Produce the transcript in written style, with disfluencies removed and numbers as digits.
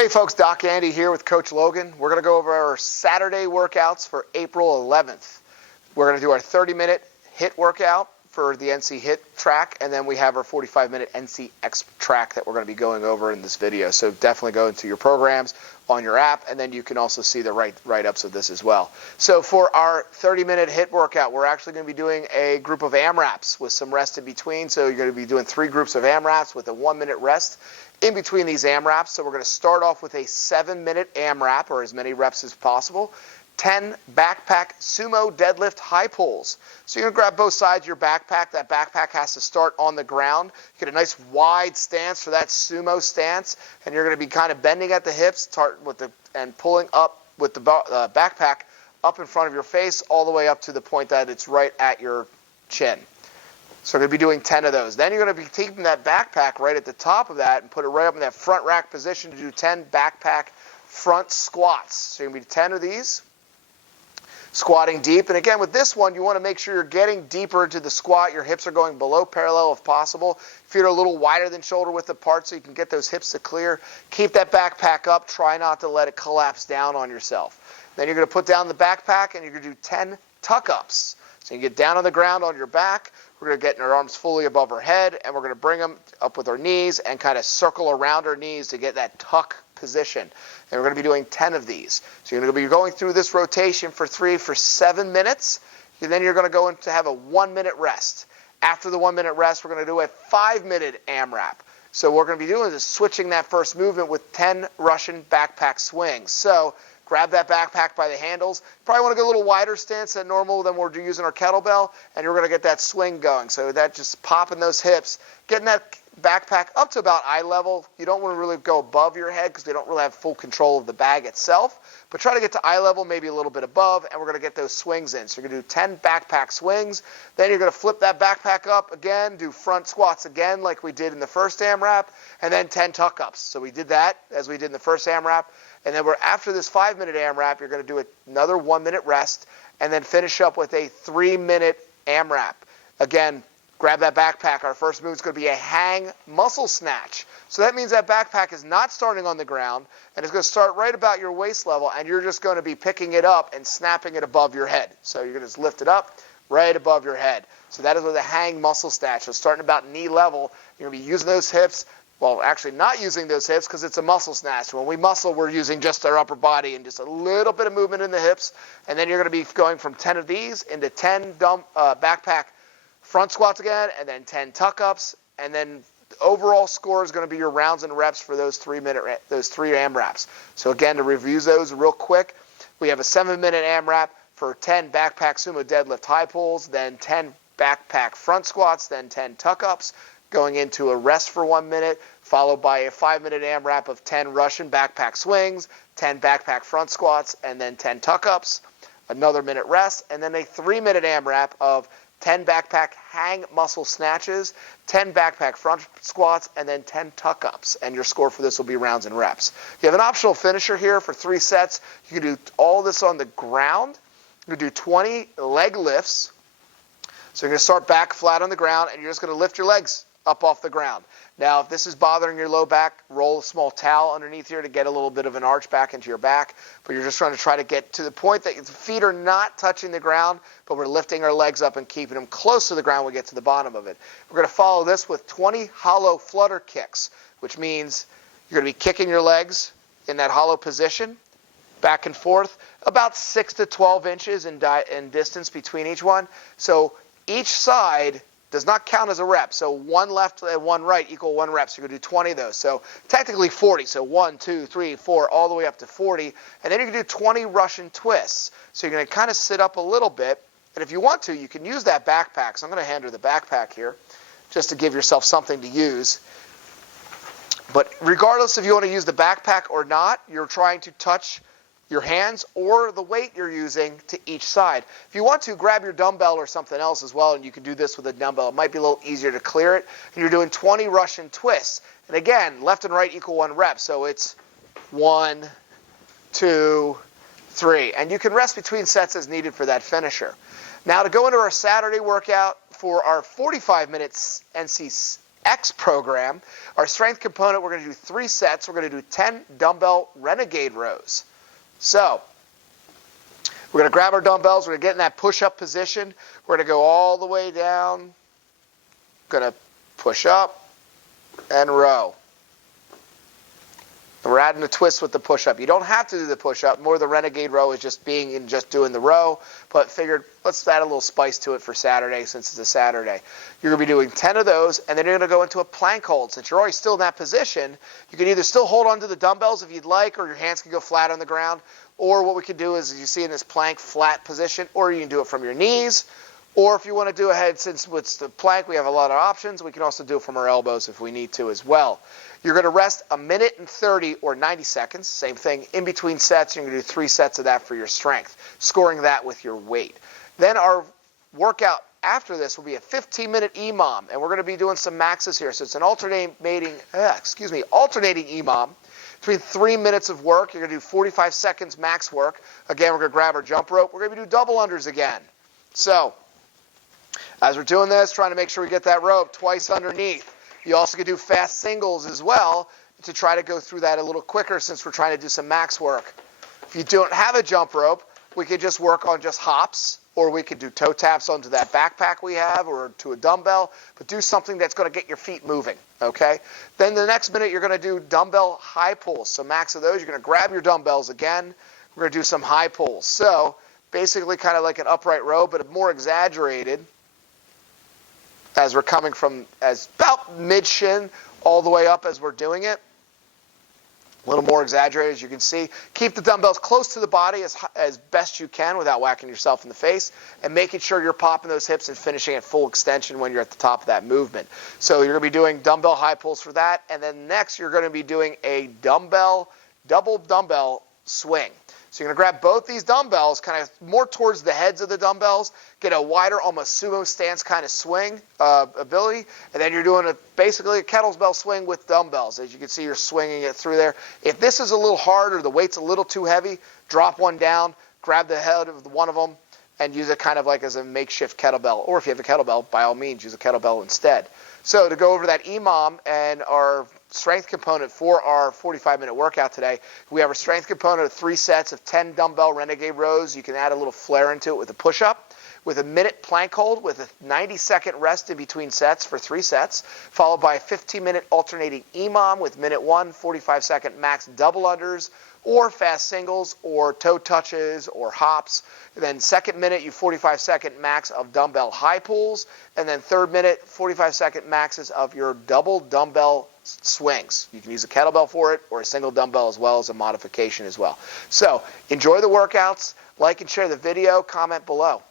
Hey folks, Doc Andy here with Coach Logan. We're going to go over our Saturday workouts for April 11th. We're going to do our 30-minute HIIT workout for the NC HIIT track, and then we have our 45-minute NCX track that we're going to be going over in this video. So definitely go into your programs on your app, and then you can also see the write-ups of this as well. So for our 30-minute HIIT workout, we're actually going to be doing a group of AMRAPs with some rest in between. So you're going to be doing 3 groups of AMRAPs with a 1-minute rest in between these AMRAPs. So we're going to start off with a 7-minute AMRAP, or as many reps as possible. 10 backpack sumo deadlift high pulls. So you're going to grab both sides of your backpack. That backpack has to start on the ground. Get a nice wide stance for that sumo stance, and you're going to be kind of bending at the hips, and pulling up with the backpack up in front of your face, all the way up to the point that it's right at your chin. So we're going to be doing 10 of those. Then you're going to be taking that backpack right at the top of that and put it right up in that front rack position to do 10 backpack front squats. So you're going to be 10 of these. Squatting deep. And again, with this one, you want to make sure you're getting deeper into the squat. Your hips are going below parallel if possible. Feet are a little wider than shoulder width apart so you can get those hips to clear. Keep that backpack up. Try not to let it collapse down on yourself. Then you're going to put down the backpack and you're going to do 10 tuck-ups. So you get down on the ground on your back. We're going to get our arms fully above our head, and we're going to bring them up with our knees and kind of circle around our knees to get that tuck position. And we're going to be doing 10 of these. So you're going to be going through this rotation for 7 minutes. And then you're going to go into have a 1-minute rest. After the 1-minute rest, we're going to do a 5-minute AMRAP. So what we're going to be doing is switching that first movement with 10 Russian backpack swings. So grab that backpack by the handles. Probably want to get a little wider stance than normal than we're using our kettlebell, and you're going to get that swing going. So that just popping those hips, getting that backpack up to about eye level. You don't want to really go above your head because they don't really have full control of the bag itself. But try to get to eye level, maybe a little bit above, and we're going to get those swings in. So you're going to do 10 backpack swings. Then you're going to flip that backpack up again, do front squats again like we did in the first AMRAP, and then 10 tuck-ups. So we did that as we did in the first AMRAP. And then after this 5-minute AMRAP, you're going to do another 1-minute rest, and then finish up with a 3-minute AMRAP. Again, grab that backpack. Our first move is going to be a hang muscle snatch. So that means that backpack is not starting on the ground, and it's going to start right about your waist level, and you're just going to be picking it up and snapping it above your head. So you're going to just lift it up right above your head. So that is with a hang muscle snatch. So starting about knee level, you're going to be using those hips. Well, actually not using those hips because it's a muscle snatch. When we muscle, we're using just our upper body and just a little bit of movement in the hips. And then you're going to be going from 10 of these into 10 backpack front squats again, and then 10 tuck-ups. And then the overall score is going to be your rounds and reps for those 3 AMRAPs. So again, to review those real quick, we have a 7-minute AMRAP for 10 backpack sumo deadlift high pulls, then 10 backpack front squats, then 10 tuck-ups, going into a rest for 1 minute, followed by a 5-minute AMRAP of 10 Russian backpack swings, 10 backpack front squats, and then 10 tuck-ups, another minute rest, and then a 3-minute AMRAP of 10 backpack hang muscle snatches, 10 backpack front squats, and then 10 tuck-ups. And your score for this will be rounds and reps. You have an optional finisher here for 3 sets. You can do all this on the ground. You can do 20 leg lifts. So you're going to start back flat on the ground, and you're just going to lift your legs up off the ground. Now, if this is bothering your low back, roll a small towel underneath here to get a little bit of an arch back into your back. But you're just try to get to the point that your feet are not touching the ground, but we're lifting our legs up and keeping them close to the ground when we get to the bottom of it. We're going to follow this with 20 hollow flutter kicks, which means you're going to be kicking your legs in that hollow position, back and forth, about 6 to 12 inches in distance between each one. So each side does not count as a rep. So 1 left and 1 right equal 1 rep. So you're going to do 20 of those. So technically 40. So 1, 2, 3, 4, all the way up to 40. And then you can do 20 Russian twists. So you're going to kind of sit up a little bit. And if you want to, you can use that backpack. So I'm going to hand her the backpack here just to give yourself something to use. But regardless if you want to use the backpack or not, you're trying to touch your hands or the weight you're using to each side. If you want to, grab your dumbbell or something else as well, and you can do this with a dumbbell. It might be a little easier to clear it. And you're doing 20 Russian twists. And again, left and right equal 1 rep. So it's 1, 2, 3. And you can rest between sets as needed for that finisher. Now to go into our Saturday workout for our 45 minutes NCX X program. Our strength component, we're going to do 3 sets. We're going to do 10 dumbbell renegade rows. So we're going to grab our dumbbells. We're going to get in that push-up position. We're going to go all the way down. Going to push up and row. And we're adding a twist with the push-up. You don't have to do the push-up. More the renegade row is just being and just doing the row. But figured let's add a little spice to it for Saturday since it's a Saturday. You're going to be doing 10 of those, and then you're going to go into a plank hold. Since you're already still in that position, you can either still hold onto the dumbbells if you'd like, or your hands can go flat on the ground. Or what we can do is, as you see in this plank flat position, or you can do it from your knees. Or if you want to do ahead, since with the plank we have a lot of options, we can also do it from our elbows if we need to as well. You're going to rest 1 minute and 30 or 90 seconds, same thing, in between sets. You're going to do 3 sets of that for your strength, scoring that with your weight. Then our workout after this will be a 15-minute EMOM, and we're going to be doing some maxes here. So it's an alternating EMOM. Between 3 minutes of work, you're going to do 45 seconds max work. Again, we're going to grab our jump rope. We're going to do double unders again. So as we're doing this, trying to make sure we get that rope twice underneath. You also can do fast singles as well to try to go through that a little quicker since we're trying to do some max work. If you don't have a jump rope, we could just work on just hops, or we could do toe taps onto that backpack we have or to a dumbbell, but do something that's going to get your feet moving, okay? Then the next minute you're going to do dumbbell high pulls. So max of those, you're going to grab your dumbbells again. We're going to do some high pulls. So basically kind of like an upright row, but more exaggerated, as we're coming from as about mid-shin all the way up as we're doing it. A little more exaggerated, as you can see. Keep the dumbbells close to the body as best you can without whacking yourself in the face, and making sure you're popping those hips and finishing at full extension when you're at the top of that movement. So you're going to be doing dumbbell high pulls for that, and then next you're going to be doing a double dumbbell swing. So you're going to grab both these dumbbells, kind of more towards the heads of the dumbbells, get a wider, almost sumo stance kind of swing ability, and then you're doing basically a kettlebell swing with dumbbells. As you can see, you're swinging it through there. If this is a little hard or the weight's a little too heavy, drop one down, grab the head of one of them, and use it kind of like as a makeshift kettlebell. Or if you have a kettlebell, by all means, use a kettlebell instead. So to go over that EMOM and our strength component for our 45-minute workout today, we have a strength component of 3 sets of 10 dumbbell renegade rows. You can add a little flair into it with a push-up, with a minute plank hold, with a 90-second rest in between sets for 3 sets, followed by a 15-minute alternating EMOM with minute 1, 45-second max double unders, or fast singles, or toe touches, or hops. And then second minute, you 45-second max of dumbbell high pulls, and then third minute, 45-second maxes of your double dumbbell swings. You can use a kettlebell for it, or a single dumbbell as well as a modification as well. So enjoy the workouts, like and share the video, comment below.